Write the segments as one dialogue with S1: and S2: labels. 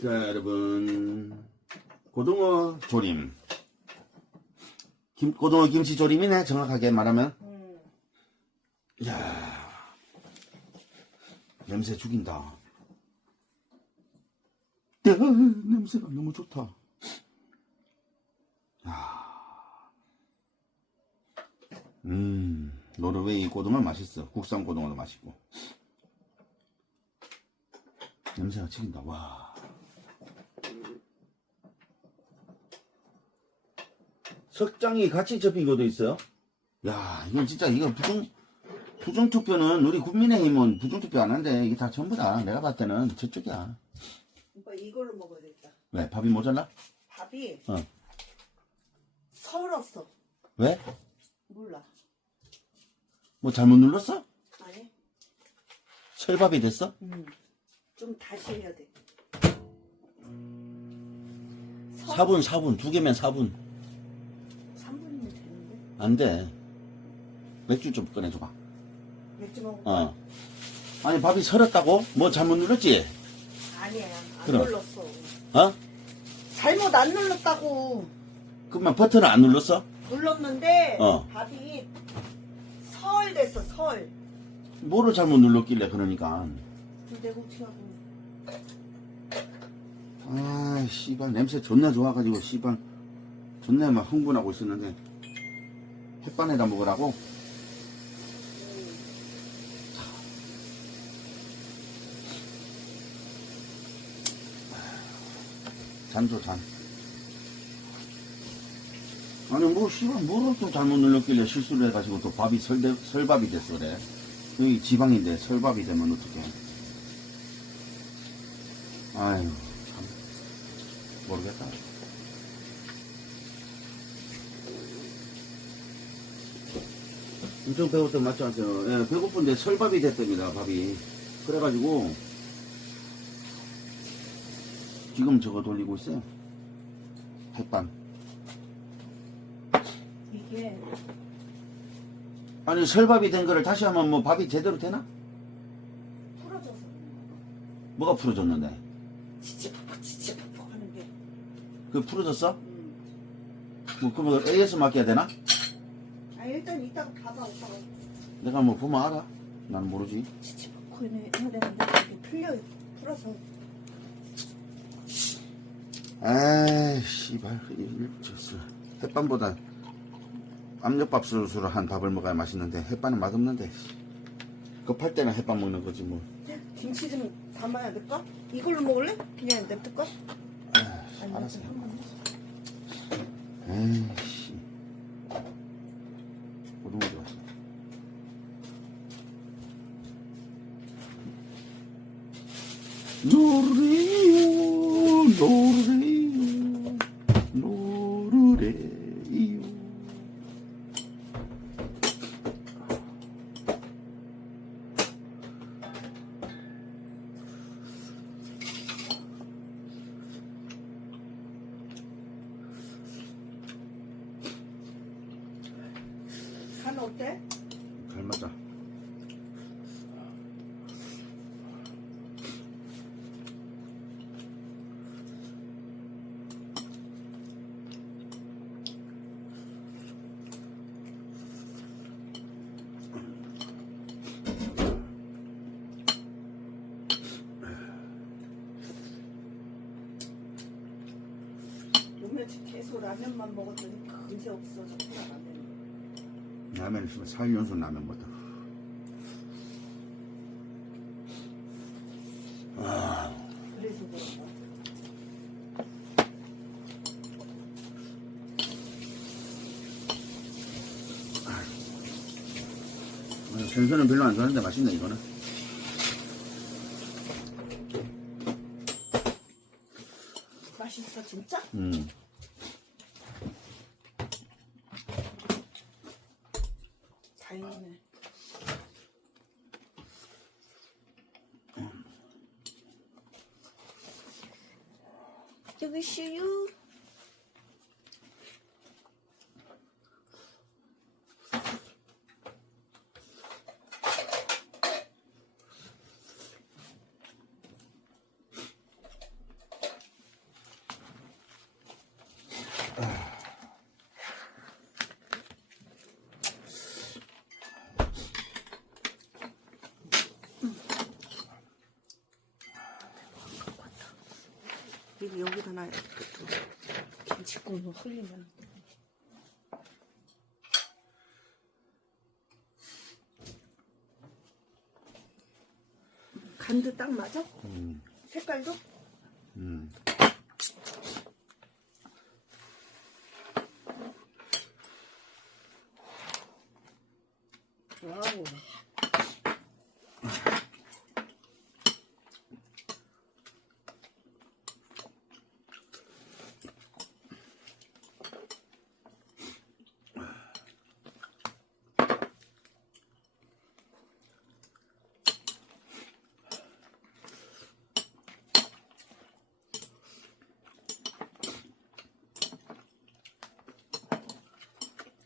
S1: 자, 여러분. 고등어 조림. 김, 고등어 김치 조림이네, 정확하게 말하면.
S2: 음.
S1: 이야. 냄새 죽인다. 야, 냄새가 너무 좋다. 야. 음, 노르웨이 고등어 맛있어. 국산 고등어도 맛있고. 냄새가 죽인다. 와. 석장이 같이 접힌 것도 있어요. 야, 이건 진짜 이거 부정 부정 투표는 우리 국민의힘은 부정 투표 안 한대. 이게 다 전부 다 내가 봤을 때는 저쪽이야.
S2: 오빠 이걸로 먹어야겠다.
S1: 왜? 밥이 모자라?
S2: 밥이
S1: 어.
S2: 설었어.
S1: 왜?
S2: 몰라.
S1: 뭐 잘못 눌렀어?
S2: 아니?
S1: 설밥이 됐어?
S2: 음. 좀 다시 해야 돼. 서-
S1: 4분, 4분. 두 개면 4분.
S2: 3분이면 되는데?
S1: 안 돼. 맥주 좀 꺼내줘봐.
S2: 맥주 먹을까?
S1: 어. 아니, 밥이 설었다고? 뭐 잘못 눌렀지?
S2: 아니야. 안
S1: 그럼.
S2: 눌렀어.
S1: 어?
S2: 잘못 안 눌렀다고.
S1: 그러면 버튼을 안 눌렀어?
S2: 눌렀는데
S1: 어.
S2: 밥이 설 됐어. 설.
S1: 뭐를 잘못 눌렀길래, 그러니까.
S2: 내가 어떻게 하고.
S1: 아, 씨발, 냄새 존나 좋아가지고, 씨발, 존나 막 흥분하고 있었는데, 햇반에다 먹으라고? 잔줘, 잔. 아니, 뭐, 씨발, 뭐를 또 잘못 눌렀길래 실수를 해가지고 또 밥이 설대, 설밥이 됐어, 그래. 여기 지방인데 설밥이 되면 어떡해. 아유, 참. 모르겠다. 엄청 배고프다 맞죠? 맞죠? 예, 배고픈데 설밥이 됐답니다, 밥이. 그래가지고, 지금 저거 돌리고 있어요. 햇반.
S2: 이게
S1: 아니, 설밥이 된 거를 다시 하면 뭐 밥이 제대로 되나?
S2: 풀어져서.
S1: 뭐가 풀어졌는데?
S2: 지지팍팍 지지팍팍 하는 게.
S1: 그 풀어졌어?
S2: 음.
S1: 뭐, 그러면 AS 맡겨야 되나?
S2: 아 일단 이따가 봐봐 오빠가.
S1: 내가 뭐 보면 알아? 난 모르지.
S2: 지지팍팍 해야 되는데 이게 풀려 풀어서.
S1: 에이, 씨발, 일, 졌어. 햇반보다 압력밥솥으로 한 밥을 먹어야 맛있는데, 햇반은 맛없는데. 급할 때는 햇반 먹는 거지, 뭐.
S2: 김치 좀 담아야 될까? 이걸로 먹을래? 그냥 냅둘까? 아니,
S1: 알았어. 에이씨. 고등어 좋았어. 노르래요, 노르래요, 노르래요.
S2: 간 어때?
S1: 닮았다.
S2: 계속 라면만 먹었더니 금세 없어져. 라면.
S1: 라면 있으면 살연수 라면 먹다.
S2: 그래서 그런가.
S1: 생선은 별로 안 좋아하는데 맛있네 이거는.
S2: Keine.
S1: Do
S2: we see you? Ah. 여기 여기다 놔야 돼. 김치 국물 흘리면. 간도 딱 맞아?
S1: 음,
S2: 색깔도?
S1: 음.
S2: 와우.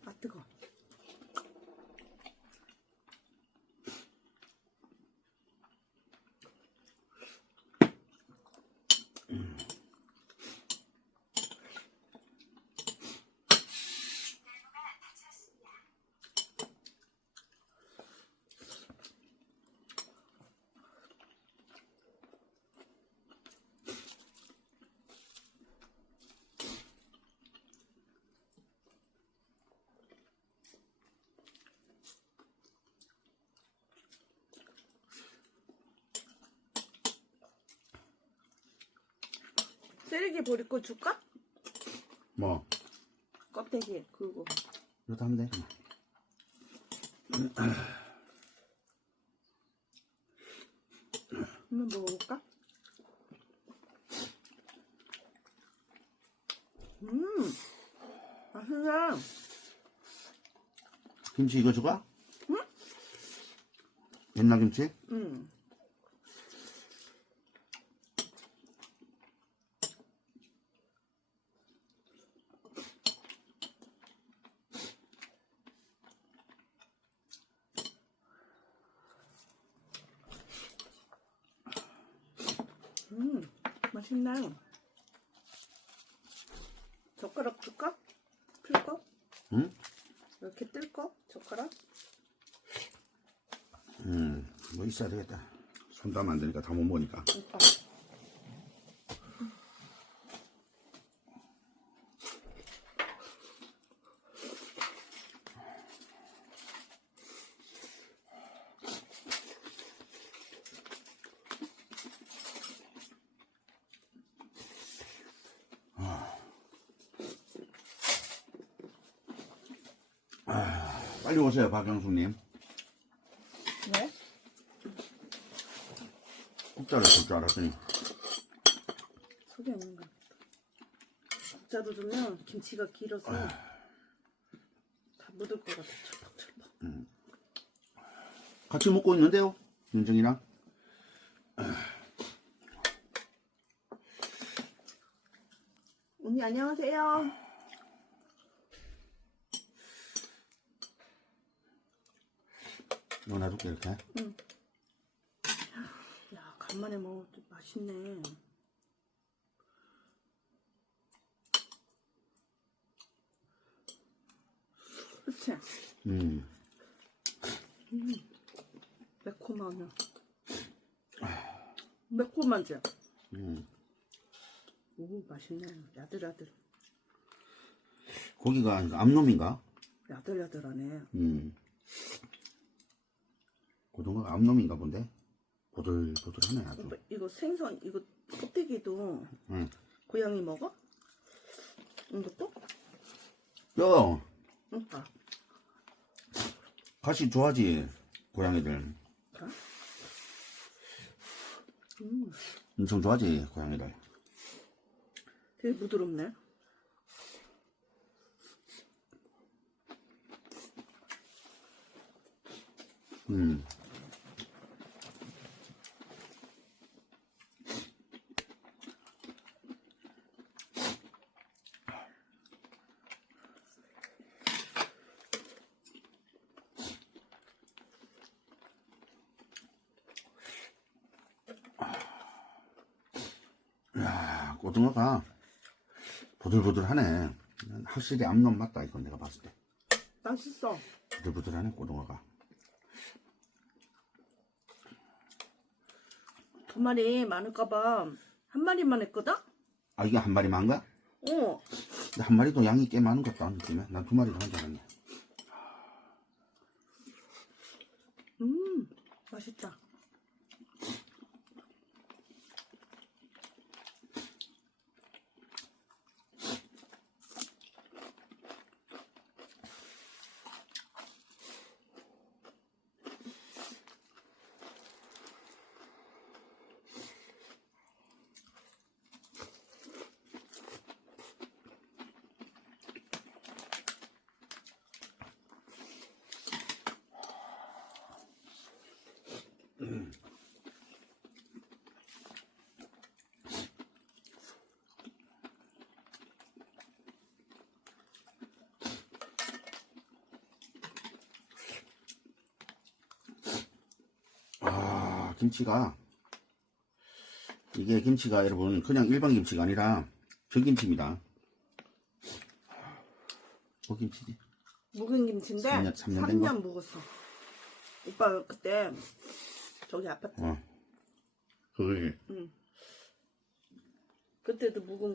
S2: 아 뜨거. 쓰레기 버릴 거 줄까?
S1: 뭐,
S2: 껍데기 그거.
S1: 이렇게 하면 돼.
S2: 한번 먹어볼까? 음, 맛있네.
S1: 김치 이거 줘가? 옛날 김치?
S2: 음. 음, 맛있네. 젓가락 줄까? 풀까?
S1: 응?
S2: 이렇게 뜰까? 젓가락?
S1: 음, 뭐 있어야 되겠다. 손땀안 되니까 다 못 먹으니까.
S2: 오빠.
S1: 빨리 오세요, 박영숙님.
S2: 왜?
S1: 국자를 줄줄 알았더니.
S2: 속에 없는 거. 국자도 주면 김치가 길어서 다 묻을 것 같아. 철퍽철퍽.
S1: 같이 먹고 있는데요, 윤정이랑.
S2: 언니 안녕하세요.
S1: 이거 놔둘게, 이렇게.
S2: 야 간만에 먹어도 맛있네. 그치?
S1: 음,
S2: 매콤하면. 매콤하지?
S1: 음.
S2: 오 맛있네. 야들야들.
S1: 고기가 암놈인가?
S2: 야들야들하네.
S1: 음. 고등어가 암놈인가 본데? 보들보들하네, 아주.
S2: 오빠 이거 생선 이거 껍데기도
S1: 응.
S2: 고양이 먹어? 이것도?
S1: 야,
S2: 오빠.
S1: 가시 좋아하지, 고양이들.
S2: 자. 음,
S1: 엄청 좋아하지, 고양이들.
S2: 되게 부드럽네.
S1: 음. 고등어가 보들보들하네. 난 확실히 암놈 맞다 이거 내가 봤을 때
S2: 맛있어.
S1: 부들부들하네 고등어가
S2: 두 마리 많을까봐 한 마리만 했거든?
S1: 아 이게 한 마리만 한가?
S2: 어.
S1: 근데 한 마리도 양이 꽤 많은 것 같다 느낌에 난 두 마리로 한줄 알았네
S2: 음, 맛있다.
S1: 김치가 이게 김치가 여러분 그냥 일반 김치가 아니라 전김치입니다 뭐 김치지?
S2: 묵은 김치인데
S1: 삼 년- 삼년 된 거?
S2: 3년 묵었어. 오빠 그때 저기 아파트
S1: 어 그걸
S2: 그때도 묵은